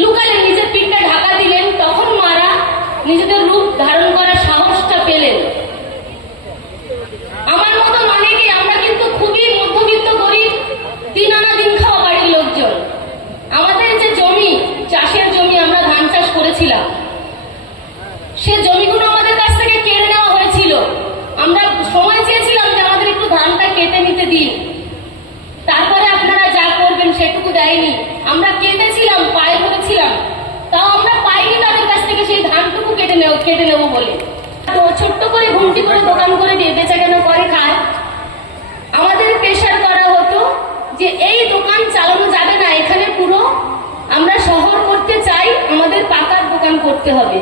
লুকালেন নিজের পিঠটা ঢাকা দিলেন, তখন মারা নিজেদের রূপ ধারণ করার সাহসটা পেলেন। আমার আমরা কিন্তু খুবই মধ্যবিত্ত দিন আনা দিন খাওয়া বাড়ির লোকজন। আমাদের যে জমি, চাষের জমি আমরা ধান চাষ করেছিলাম। সে জমিগুলো আমাদের কাছ থেকে কেড়ে নেওয়া হয়েছিল। আমরা সময় চেয়েছিলাম যে আমাদের একটু ধানটা কেটে নিতে দিন তারপরে আপনারা যা করবেন সেটুকু দেয়নি। আমরা কেটেছিলাম, পায়ে ধরেছিলাম তাও আমরা পাইনি তাদের কাছ থেকে সেই ধানটুকু কেটে নেব কেটে নেব বলে। ছোট্ট করে ঘুমটি করে দোকান করে দিয়ে বেচা কেন করে খায়। আমাদের প্রেশার করা হতো যে এই দোকান চালানো যাবে না, এখানে পুরো আমরা শহর করতে চাই, আমাদের পাকার দোকান করতে হবে।